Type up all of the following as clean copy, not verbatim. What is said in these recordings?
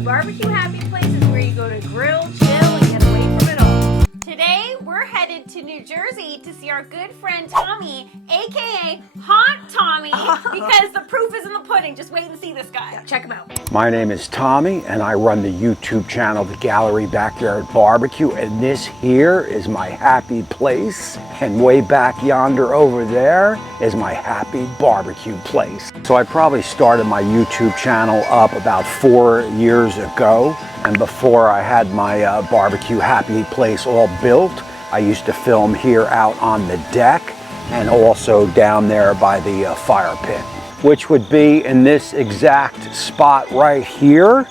A barbecue happy place is where you go to grill, chill, and get away from it all. Today, we're headed to New Jersey to see our good friend Tommy, aka Hot Tommy, because the proof is in the pudding. Just wait and see this guy. Yeah, check him out. My name is Tommy, and I run the YouTube channel, The Gallery Backyard BBQ, and this here is my happy place, and way back yonder over there is my happy barbecue place. So I probably started my YouTube channel up about 4 years ago, and before I had my BBQ Happy Place all built, I used to film here out on the deck and also down there by the fire pit, which would be in this exact spot right here.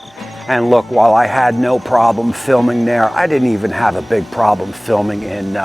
And look, while I had no problem filming there, I didn't even have a big problem filming in,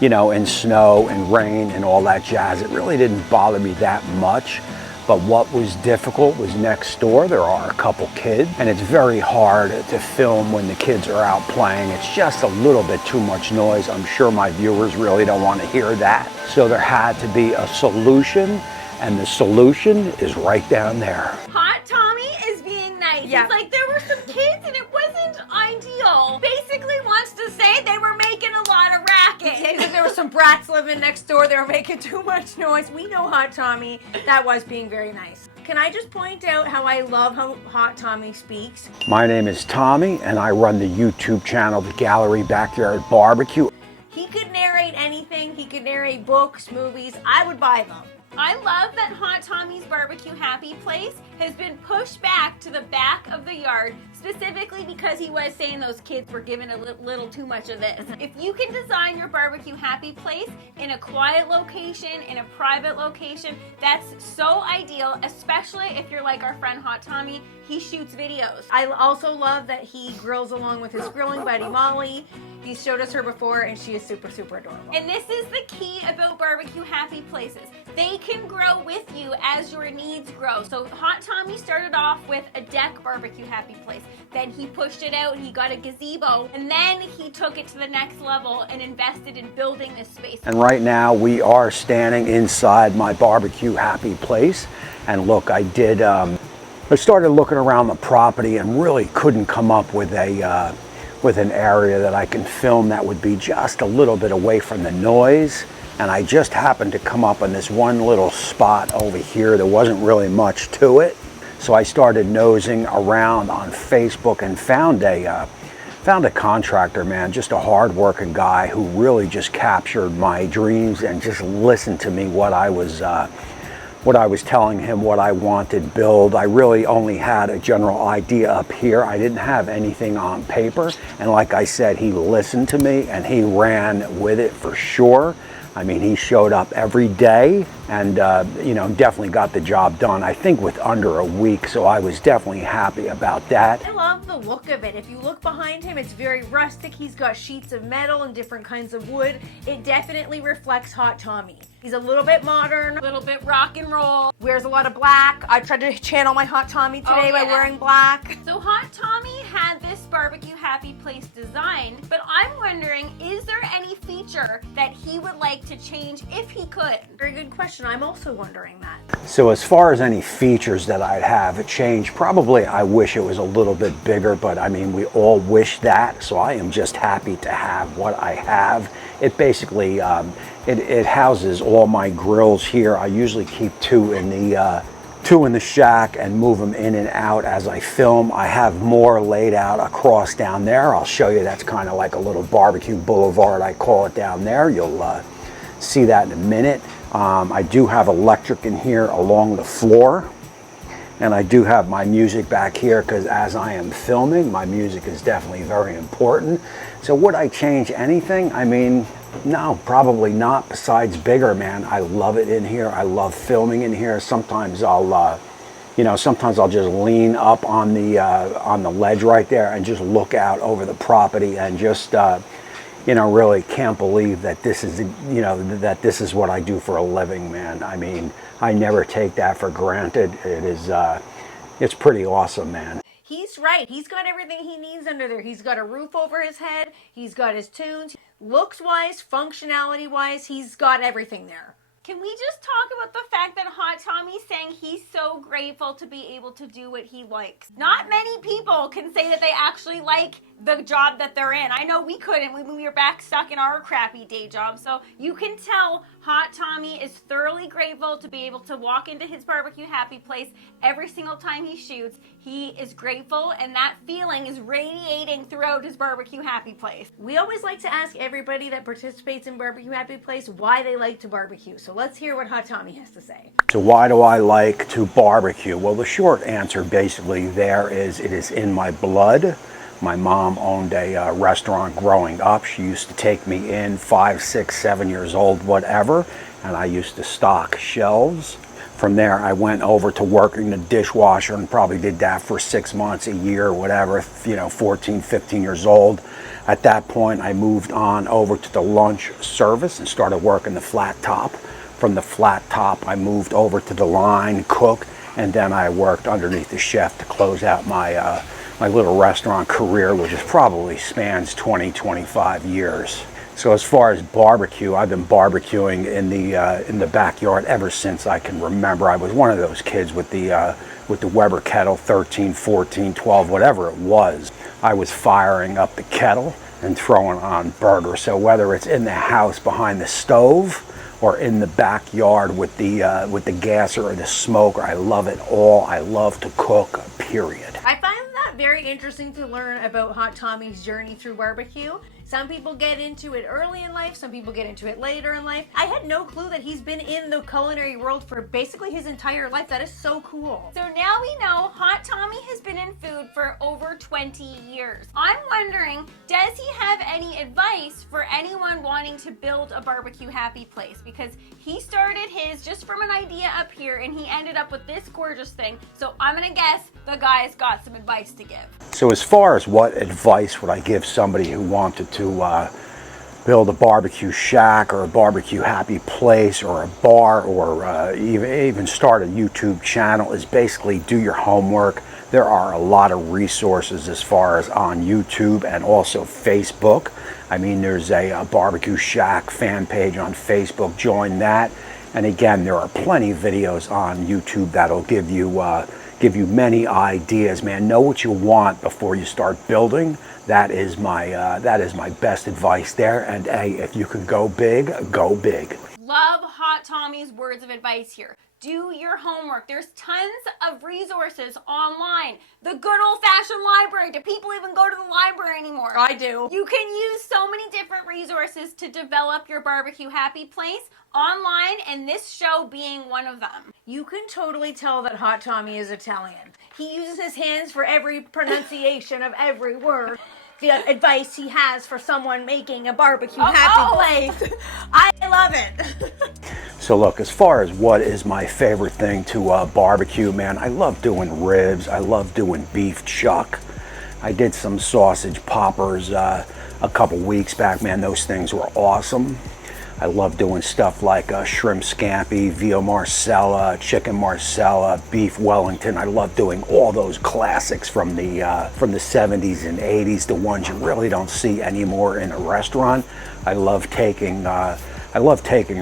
in snow and rain and all that jazz. It really didn't bother me that much. But what was difficult was next door. There are a couple kids, and it's very hard to film when the kids are out playing. It's just a little bit too much noise. I'm sure my viewers really don't want to hear that. So there had to be a solution, and the solution is right down there. Hot Tommy is being nice. Yeah. It's like there were some kids and it wasn't ideal. Basically wants to say they were making a lot of racket. There were some brats living next door. They were making too much noise. We know Hot Tommy. That was being very nice. Can I just point out how I love how Hot Tommy speaks? My name is Tommy, and I run the YouTube channel, The Gallery Backyard BBQ. He could narrate anything. He could narrate books, movies. I would buy them. I love that Hot Tommy's BBQ Happy Place has been pushed back to the back of the yard, specifically because he was saying those kids were giving a little too much of this. If you can design your BBQ Happy Place in a quiet location, in a private location, that's so ideal, especially if you're like our friend Hot Tommy. He shoots videos. I also love that he grills along with his grilling buddy Molly. He showed us her before, and she is super, super adorable. And this is the key about BBQ Happy Places. They can grow with you as your needs grow. So Hot Tommy started off with a deck BBQ Happy Place. Then he pushed it out and he got a gazebo. And then he took it to the next level and invested in building this space. And right now we are standing inside my BBQ Happy Place. And look, I started looking around the property and really couldn't come up with an area that I can film that would be just a little bit away from the noise. And I just happened to come up on this one little spot over here. There wasn't really much to it. So I started nosing around on Facebook and found a contractor, man, just a hard-working guy who really just captured my dreams and just listened to me what I was telling him, what I wanted build. I really only had a general idea up here. I didn't have anything on paper. And like I said, he listened to me and he ran with it for sure. I mean, he showed up every day and, definitely got the job done, I think, with under a week. So I was definitely happy about that. I love the look of it. If you look behind him, it's very rustic. He's got sheets of metal and different kinds of wood. It definitely reflects Hot Tommy. He's a little bit modern, a little bit rock and roll. Wears a lot of black. I tried to channel my Hot Tommy today by wearing black. So Hot Tommy had this BBQ Happy Place designed, but I'm wondering, is there any feature that he would like to change if he could? Very good question. I'm also wondering that. So as far as any features that I'd have change, probably I wish it was a little bit bigger, but I mean, we all wish that. So I am just happy to have what I have. It basically, it houses all my grills here. I usually keep two in the shack and move them in and out as I film. I have more laid out across down there. I'll show you. That's kind of like a little barbecue boulevard, I call it, down there. You'll see that in a minute. I do have electric in here along the floor. And I do have my music back here because as I am filming, my music is definitely very important. So would I change anything? I mean, no, probably not, besides bigger, man. I love it in here. I love filming in here. Sometimes I'll just lean up on the ledge right there and just look out over the property and just, really can't believe that this is, that this is what I do for a living, man. I mean, I never take that for granted. It is, it's pretty awesome, man. He's right. He's got everything he needs under there. He's got a roof over his head. He's got his tunes. Looks-wise, functionality-wise, he's got everything there. Can we just talk about the fact that Hot Tommy's saying he's so grateful to be able to do what he likes? Not many people can say that they actually like the job that they're in. I know we couldn't when we were back stuck in our crappy day job. So you can tell Hot Tommy is thoroughly grateful to be able to walk into his barbecue happy place every single time he shoots. He is grateful, and that feeling is radiating throughout his barbecue happy place. We always like to ask everybody that participates in Barbecue Happy Place why they like to barbecue. So let's hear what Hot Tommy has to say. So why do I like to barbecue? Well, the short answer basically there is it is in my blood. My mom owned a restaurant growing up. She used to take me in 5, 6, 7 years old, whatever, and I used to stock shelves. From there, I went over to working the dishwasher and probably did that for 6 months, a year, whatever, 14, 15 years old. At that point, I moved on over to the lunch service and started working the flat top. From the flat top, I moved over to the line, cook, and then I worked underneath the chef to close out my my little restaurant career, which is probably spans 20, 25 years. So as far as barbecue, I've been barbecuing in the backyard ever since I can remember. I was one of those kids with the Weber kettle, 13, 14, 12, whatever it was. I was firing up the kettle and throwing on burgers. So whether it's in the house behind the stove or in the backyard with the gas or the smoker, I love it all. I love to cook, period. I find that very interesting to learn about Hot Tommy's journey through barbecue. Some people get into it early in life, some people get into it later in life. I had no clue that he's been in the culinary world for basically his entire life. That is so cool. So now we know Hot Tommy has been in food for over 20 years. I'm wondering, does he have any advice for anyone wanting to build a barbecue happy place? Because he started his just from an idea up here and he ended up with this gorgeous thing. So I'm gonna guess the guy's got some advice to give. So as far as what advice would I give somebody who wanted to build a barbecue shack or a barbecue happy place or a bar or even start a YouTube channel, is basically do your homework. There are a lot of resources as far as on YouTube and also Facebook. I mean, there's a barbecue shack fan page on Facebook. Join that. And again, there are plenty of videos on YouTube that'll give you many ideas. Man, know what you want before you start building. That is my best advice there. And hey, if you can go big, go big. Love Hot Tommy's words of advice here. Do your homework. There's tons of resources online. The good old-fashioned library. Do people even go to the library anymore? I do. You can use so many different resources to develop your barbecue happy place online, and this show being one of them. You can totally tell that Hot Tommy is Italian. He uses his hands for every pronunciation of every word. The advice he has for someone making a barbecue happy place. I love it. So look, as far as what is my favorite thing to barbecue, man, I love doing ribs. I love doing beef chuck. I did some sausage poppers a couple weeks back, man. Those things were awesome. I love doing stuff like shrimp scampi, veal marsala, chicken marsala, beef Wellington. I love doing all those classics from the 70s and 80s, the ones you really don't see anymore in a restaurant. I love taking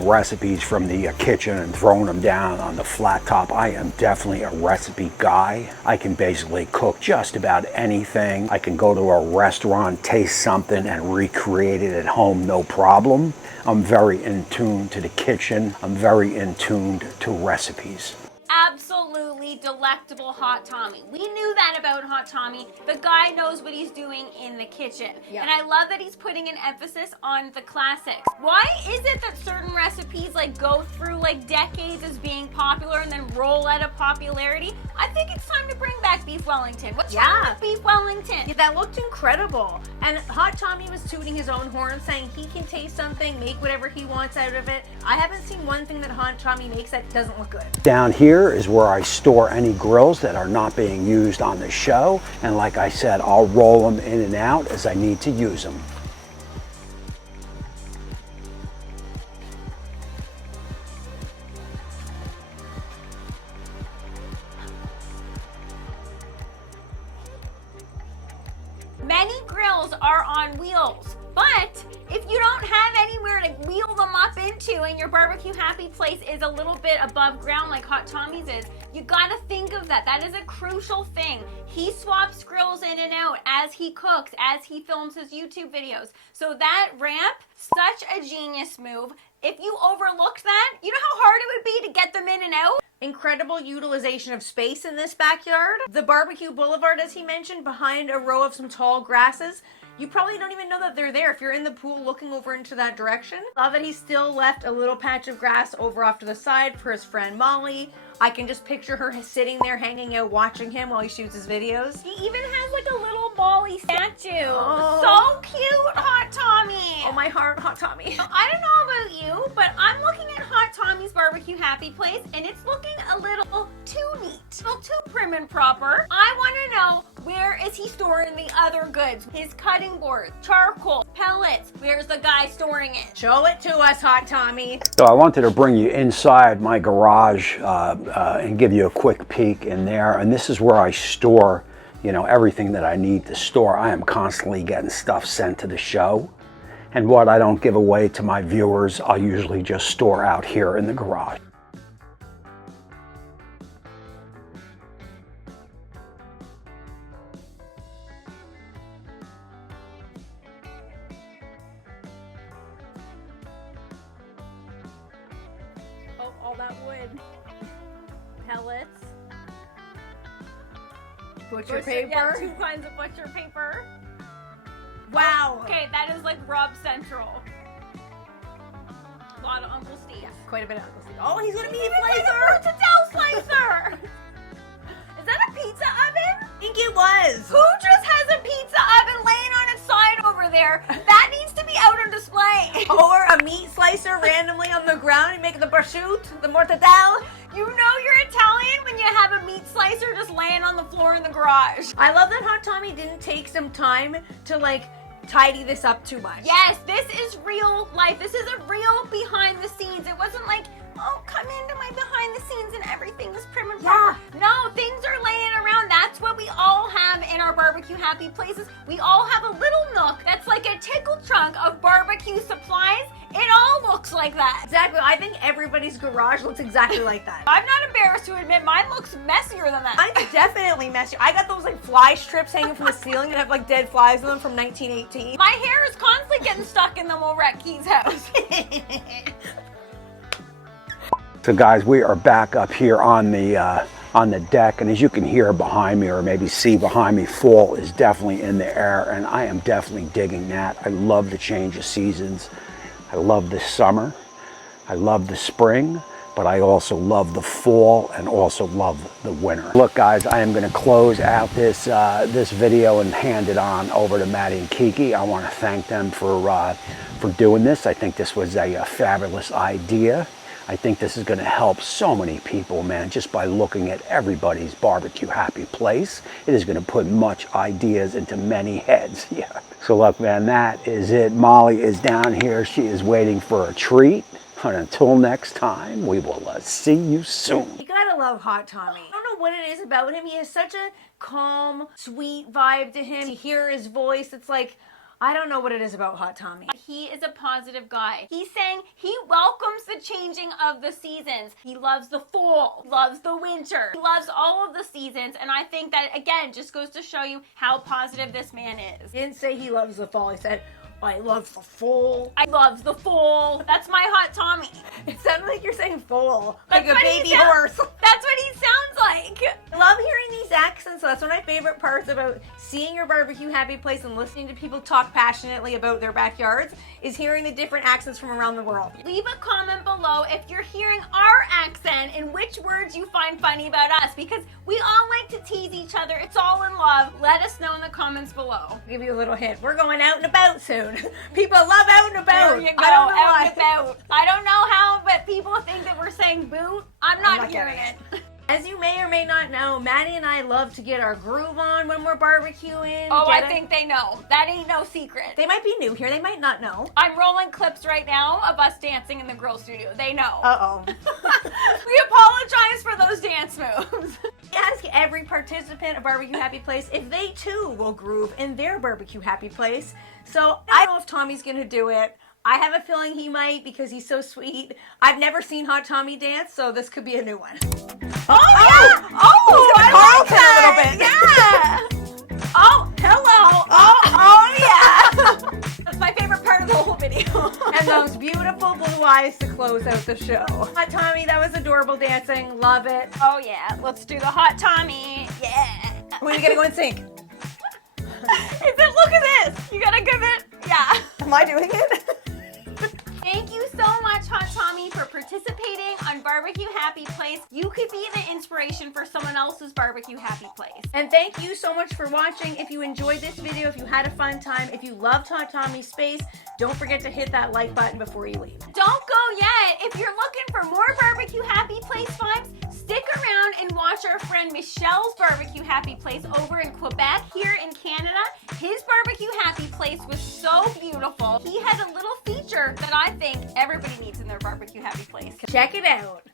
recipes from the kitchen and throwing them down on the flat top. I am definitely a recipe guy. I can basically cook just about anything. I can go to a restaurant, taste something, and recreate it at home, no problem. I'm very in tune to the kitchen. I'm very in tuned to recipes. Absolutely delectable Hot Tommy. We knew that about Hot Tommy. The guy knows what he's doing in the kitchen. Yeah. And I love that he's putting an emphasis on the classics. Why is it that certain recipes like go through like decades as being popular and then roll out of popularity? I think it's time to bring back beef Wellington. What's wrong with beef Wellington? Yeah, that looked incredible. And Hot Tommy was tooting his own horn, saying he can taste something, make whatever he wants out of it. I haven't seen one thing that Hot Tommy makes that doesn't look good. Down here is where I store any grills that are not being used on the show. And like I said, I'll roll them in and out as I need to use them. Many grills are on wheels. But if you don't have anywhere to wheel them up into and your BBQ Happy Place is a little bit above ground like Hot Tommy's is, you gotta think of that. That is a crucial thing. He swaps grills in and out as he cooks, as he films his YouTube videos. So that ramp, such a genius move. If you overlooked that, you know how hard it would be to get them in and out? Incredible utilization of space in this backyard. The barbecue boulevard, as he mentioned, behind a row of some tall grasses. You probably don't even know that they're there if you're in the pool looking over into that direction. Love that he still left a little patch of grass over off to the side for his friend Molly. I can just picture her sitting there hanging out watching him while he shoots his videos. He even has like a little Molly statue. Oh. So cute, Hot Tommy. Oh, my heart, Hot Tommy. I don't know about you, but I'm looking at Hot Tommy's BBQ Happy Place and it's looking a little too neat, a little too prim and proper. I want to know, where is he storing the other goods? His cutting boards, charcoal, pellets. Where's the guy storing it? Show it to us, Hot Tommy. So I wanted to bring you inside my garage and give you a quick peek in there. And this is where I store, you know, everything that I need to store. I am constantly getting stuff sent to the show. And what I don't give away to my viewers, I'll usually just store out here in the garage. Oh, all that wood. Pellets. Butcher Yeah, paper. 2 kinds of butcher paper. Wow. Okay, that is like Rob Central. A lot of Uncle Steve. Quite a bit of Uncle Steve. Oh, he's gonna be a Like a slicer. mortadella slicer. Is that a pizza oven? I think it was. Who just has a pizza oven laying on its side over there? That needs to be out on display. Or a meat slicer randomly on the ground and make the prosciutto, the mortadella. You know you're Italian when you have a meat slicer just laying on the floor in the garage. I love that Hot Tommy didn't take some time to like tidy this up too much. Yes, this is real life. This is a real behind the scenes. It wasn't like, oh, come into my behind the scenes and everything is prim and proper. No, things are laying around. That's what we all have in our BBQ Happy Places. We all have a little nook that's like a tickle trunk of barbecue supplies. It all looks like that. Exactly. I think everybody's garage looks exactly like that. I'm not embarrassed to admit mine looks messier than that. Mine's definitely messy. I got those like fly strips hanging from the ceiling that have like dead flies in them from 1918. My hair is constantly getting stuck in them over at Key's house. So guys, we are back up here on the deck, and as you can hear behind me, or maybe see behind me, fall is definitely in the air, and I am definitely digging that. I love the change of seasons. I love the summer. I love the spring, but I also love the fall and also love the winter. Look guys, I am going to close out this video and hand it on over to Maddie and Kiki. I want to thank them for doing this. I think this was a fabulous idea. I think this is going to help so many people, man, just by looking at everybody's BBQ Happy Place. It is going to put much ideas into many heads. Yeah. So look, man, that is it. Molly is down here. She is waiting for a treat. And until next time, we will see you soon. You gotta love Hot Tommy. I don't know what it is about him. He has such a calm, sweet vibe to him. You hear his voice. It's like, I don't know what it is about Hot Tommy. He is a positive guy. He's saying he welcomes the changing of the seasons. He loves the fall, loves the winter. He loves all of the seasons. And I think that, again, just goes to show you how positive this man is. He didn't say he loves the fall. He said, I love the fall. I love the fall. That's my Hot Tommy. It sounded like you're saying foal. That's Like a what he baby sounds- horse. That's what he sounds like. I love hearing these accents. So that's one of my favorite parts about seeing your BBQ Happy Place and listening to people talk passionately about their backyards is hearing the different accents from around the world. Leave a comment below if you're hearing our accent and which words you find funny about us, because we all like to tease each other. It's all in love. Let us know in the comments below. I'll give you a little hint. We're going out and about soon. People love out and about. There you go, I don't know out why. and about. I don't know how, but people think that we're saying boot. I'm not not hearing getting it. As you may or may not know, Maddie and I love to get our groove on when we're barbecuing. Oh, I think they know. That ain't no secret. They might be new here. They might not know. I'm rolling clips right now of us dancing in the grill studio. They know. Uh-oh. We apologize for those dance moves. We ask every participant of BBQ Happy Place if they too will groove in their BBQ Happy Place. So I don't know if Tommy's gonna do it. I have a feeling he might because he's so sweet. I've never seen Hot Tommy dance, so this could be a new one. Oh, yeah! Oh, I like that! a little bit. Yeah! Oh, hello! Oh, yeah! That's my favorite part of the whole video. And those beautiful blue eyes to close out the show. Hot Tommy, that was adorable dancing. Love it. Oh, yeah. Let's do the Hot Tommy. Yeah. We gotta go in sync. Look at this. You gotta give it. Yeah. Am I doing it? Thank you so much, Hot Tommy, for participating on BBQ Happy Place. You could be the inspiration for someone else's BBQ Happy Place. And thank you so much for watching. If you enjoyed this video, if you had a fun time, if you loved Hot Tommy's space, don't forget to hit that like button before you leave. Don't go yet. If you're looking for more BBQ Happy Place vibes, stick around and watch our friend Michelle's BBQ Happy Place over in Quebec, here in Canada. His BBQ Happy Place was so beautiful. He had a little feature that I think everybody needs in their BBQ Happy Place. Check it out.